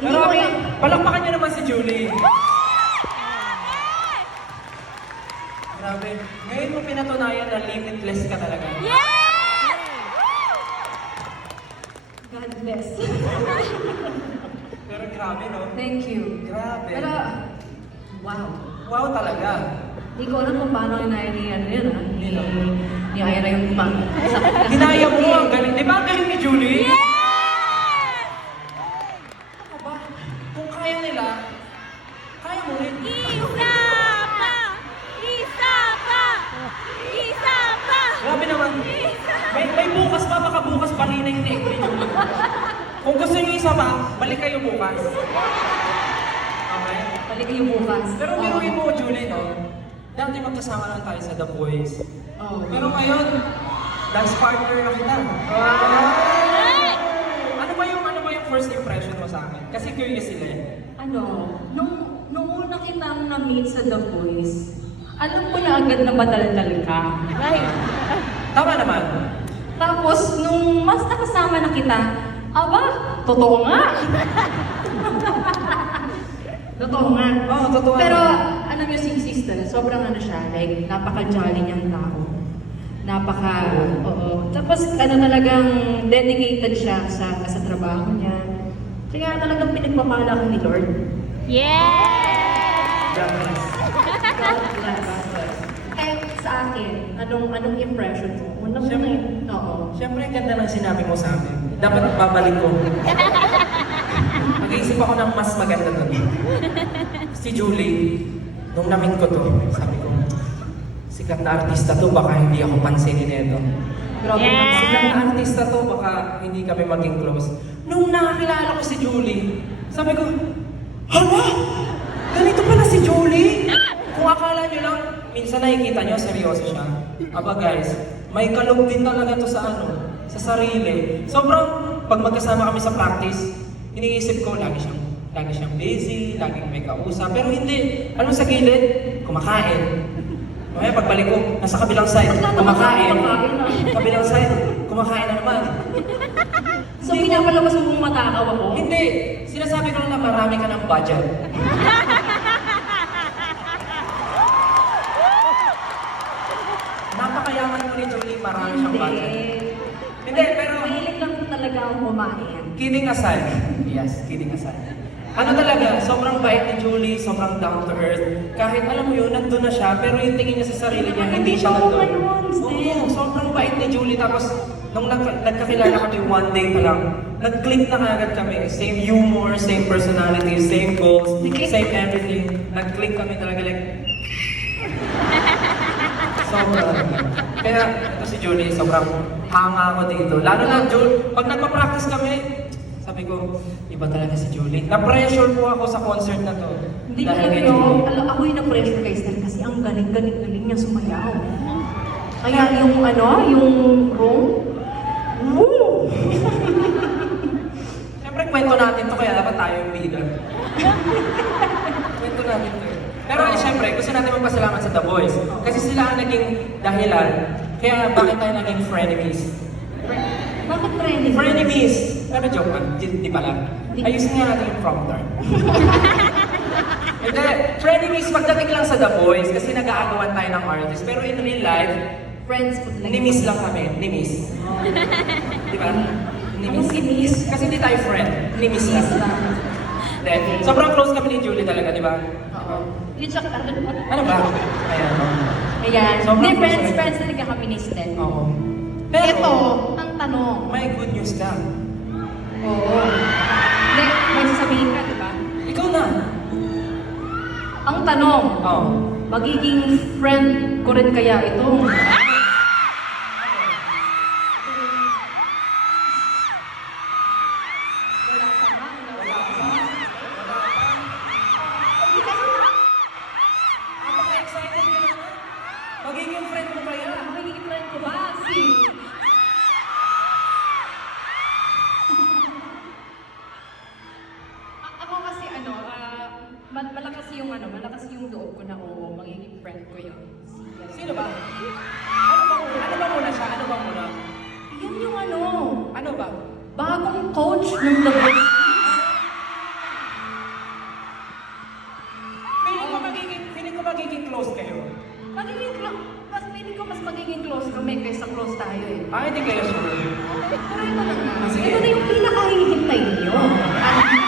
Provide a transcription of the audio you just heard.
Pero palakpakan niyo naman si Julie. Grabe. Ngayon mo pinatunayan na limitless ka talaga. God bless. Pero grabe, no? Thank you. Grabe. Pero, wow. Wow talaga. Hindi ko alam kung paano inaya ni ano yun, ha? Ni Ira yung Ginaya mo, ang galing. Di ba ang galing ni Julie? Ano ba? Kung kaya nila, kaya mo rin. Grabe naman. May bukas pa, baka bukas pa rin yung neck ni Julie. Kung gusto niyo isa pa, balik kayo bukas. Okay? Balik yung bukas. Pero biruin mo, Julie, no? Dati magkasama lang tayo sa The Boys. Oh. Pero ngayon, dance partner na kita. Ano ba yung first impression mo sa akin? Kasi curious sila eh. Nung una kitang na-meet sa The Voice, alam ko na agad na madaldal ka. Tama naman. Tapos, nung mas nakasama na kita, aba, totoo nga. Totoo nga. Oo, totoo. Pero, alam niyo si sister, sobrang ano siya, like, napaka-jolly niyang tao. Oo. Tapos, talagang dedicated siya sa trabaho niya. Kaya talagang pinagpapala ka ni Lord. God bless. God bless. Eh, sa akin, anong impression mo? Oo. Siyempre, ang ganda ng sinabi mo sa amin. Dapat babalik ko. Mag-iisip ako ng mas maganda doon. Si Julie, nung na-meet ko to, sabi ko, sikat na artista to, baka hindi ako pansinin nito. Grabe Sikat na artista to, baka hindi kami maging close. Nung nakakilala ko si Julie, sabi ko, hala! Ganito pala si Julie! Kung akala nyo lang, minsan nakikita nyo, seryoso siya. Aba guys, may kalog din talaga to sa sa sarili. Sobrang, pag magkasama kami sa practice, iniisip ko, lagi siyang busy, laging may kausap. Pero hindi, alam mo sa gilid, kumakain. Mamaya pagbalik ko, nasa kabilang side, kumakain. Kabilang side, kumakain na naman. So, pinapalabas mo kung matakaw ako? Hindi, sinasabi ko lang na marami ka ng budget. Napakayaman mo ni Julie, marami siyang budget. Hindi, pero... Mahilig lang po talaga akong kumain. Kidding aside, yes, kidding aside. Ano talaga, sobrang bait ni Julie, sobrang down to earth. Kahit alam mo yun, nandun na siya, pero yung tingin niya sa sarili niya, hindi siya nandun. Oo, sobrang bait ni Julie. Tapos, nung nagkakilala kami one day pa lang, nag-click na kagad kami. Same humor, same personality, same goals, same everything. Nag-click kami talaga like... Sobrang. Kaya ito si Julie, sobrang hanga ako dito. Lalo na, pag nagpa-practice kami, sabi ko, iba talaga si Julie. Na-pressure po ako sa concert na to. Hindi dahil alam kay nyo, Julie. ako yung na-pressure kay Esther kasi ang galing niya sumayaw. Kaya yung room, woo! Siyempre, kwento natin to, kaya dapat tayo yung leader. Kwento natin to. Pero siyempre, gusto natin magpasalamat sa The Boys. Kasi sila ang naging dahilan. Kaya bakit tayo naging frenemies? Bakit trending? Frenemies! Pero joke lang, di pala. Ayusin nga natin yung prompter. Hindi, frenemies pagdating lang sa The Boys kasi nag-aagawan tayo ng artist. Pero in real life, Friends po talaga. ni-miss lang kami. Ni-miss. Di ba? Anong si-miss? Kasi hindi tayo friend. Ni-miss lang. Hindi. Sobrang close kami ni Julie talaga, di ba? Oo. Yun siya, Ano ba? Ayan. Ayan. Sobrang Hindi, close friends talaga kami ni Stel. Oo. Ito, ang tanong. May good news ka. Oo. Hindi, may sasabihin ka, di ba? Ikaw na. Ang tanong, Oo. magiging friend ko rin kaya ito? Napaka-excited ka na. Magiging friend mo kaya? Magiging friend ko ba? Ako kasi malakas yung loob ko na oo, magiging friend ko yun. Sino ba? Ano ba muna siya? Ano ba muna? Yan yung Ano ba? ng The Best. Feeling ko magiging close kayo. Feeling ko mas magiging close kami kaysa close tayo eh. Ah, hindi kayo sure. Pero ito na nga. Sige. Ito na yung pinakahihintay nyo. At